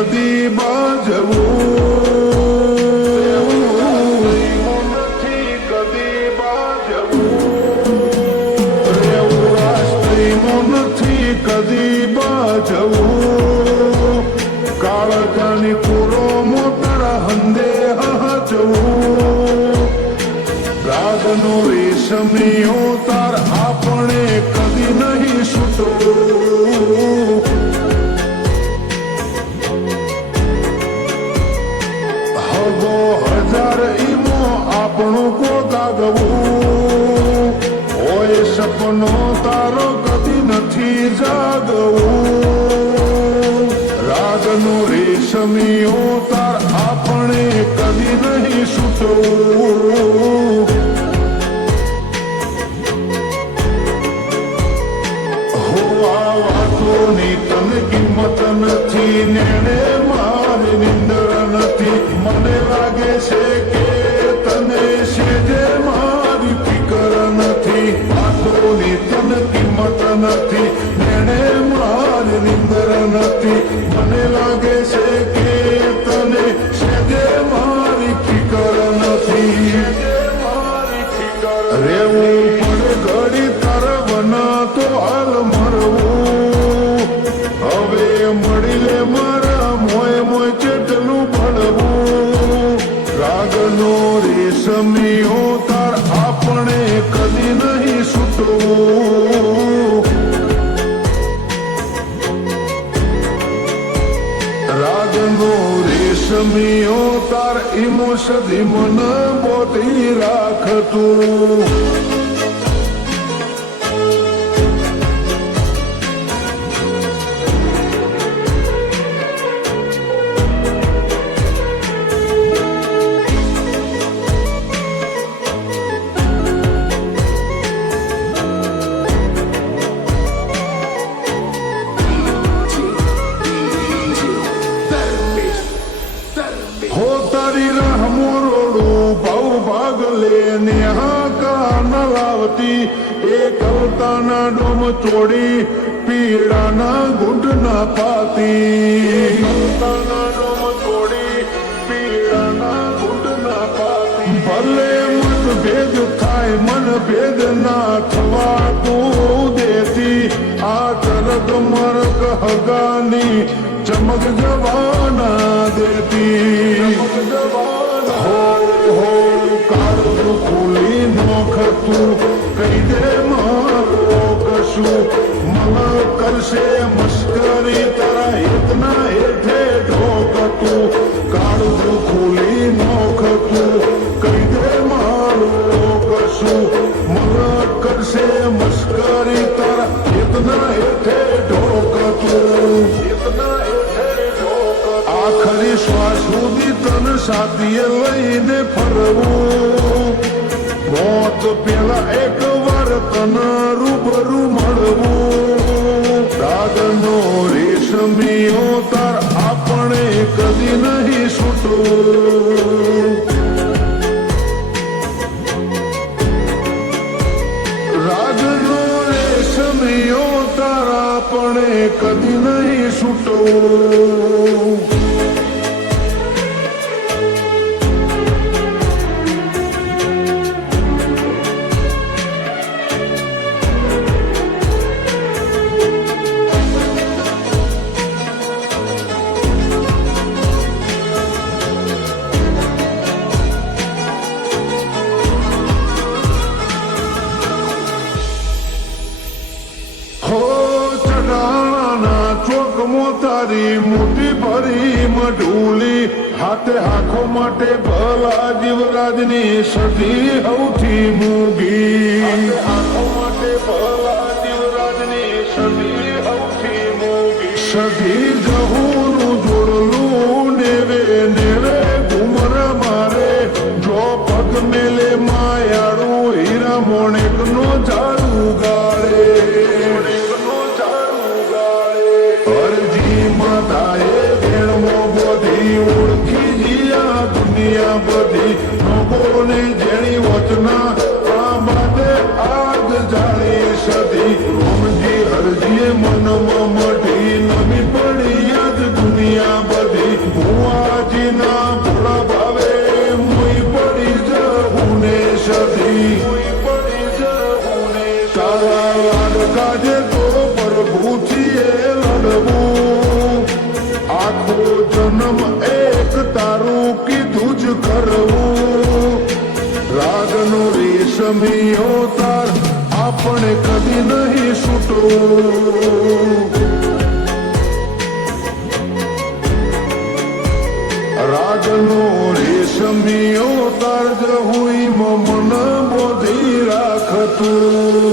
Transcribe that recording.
કદી બાજવું નથી કદી બાજવું રેવું રાષ્ટ્રીયમાં નથી કદી બાજવું કાળજાની પૂરો મોટા હંદે હચવું રાગનો રેશમીઓ તાર આપણે કદી નહીં છૂટવું હગો હજાર ઈમો આપણું ગોગાગવું હોય સપનો તારો કદી નથી જાગવું રાગનો રેશમીઓ તાર આપણે કદી નહીં છૂટવું તને કિંમત નથી નેણે મારી નિંદર નથી મને લાગે છે કે તને સેજે મારી ફિકર નથી વાતોની તને કિંમત નથી નેણે મારી નિંદર નથી મને લાગે છે કે તને સેજે મારી ફિકર નથી રેવું પડે ઘડી તરવના તો હાલ મરવું હવે મળી લે મારા મોય મોય ચેટલું ભળવું રાગનો રેશમીઓ તાર આપણે કદી નહીં છૂટવું રાગનો રેશમીઓ તાર ઈમો સદી મન બોધી રાખતું તારી રાહ મોરોડું ભાવ ભાગ લે નેહા ન લાવતી એ કવતાના ડોમ ચોડી પીડાના ગુંડ ના પાતી કવતાના ડોમ ચોડી પીડાના ગુંડ ના પાતી ભલે મતભેદ થાય મન ભેદ ના થવા તું દેતી આ તરક મરક હગાની ચમક જવાના દેતી હો કાળું ખુલી નોખતું કહી દે મારો કશું મન કરશે મસ્કરી તારા હિતના હેઠે ઢોકતું કાળું ખુલી નોખતું કહી દે મારો કશું મન કરશે મસ્કરી તારા હિતના હેઠે ઢોકતું આખરી શ્વાસ સુધી તન સાથીએ લઈને ફરવું મોત પેલા એક વાર તન રૂબરૂ મળવું રાગનો રેશમીઓ તાર આપણે કદી નહીં છૂટવું રાગનો રેશમીઓ તાર આપણે કદી નહીં છૂટવું તારી મોટી ભરી મઢુલી હાથે આંખો માટે ભલા જીવરાજની સધી સૌથી મૂગી આંખો માટે ભલા જીવરાજની સધી સૌથી મૂગી સધી જહુનું જોડલું નેવે નેવે ઘુમર મારે જો પગ મેલે માયાળું હીરા મોણેકનો ઝાડુ ગાળે માતાએ ભેણમો બોધી ઓળખી જીયા દુનિયા બધી લોકોને જેણી વચના આ બાદે આગ જાણી સધી સમજી હરજીએ મનમાં મઢી નમી પડી આખો જન્મ એક તારું કીધું જ કરવું રાગનો રેશમિયો તાર આપણે કદી નહીં છૂટવું રાગનો રેશમિયો તાર જ હુઈ મન બોધી રાખતું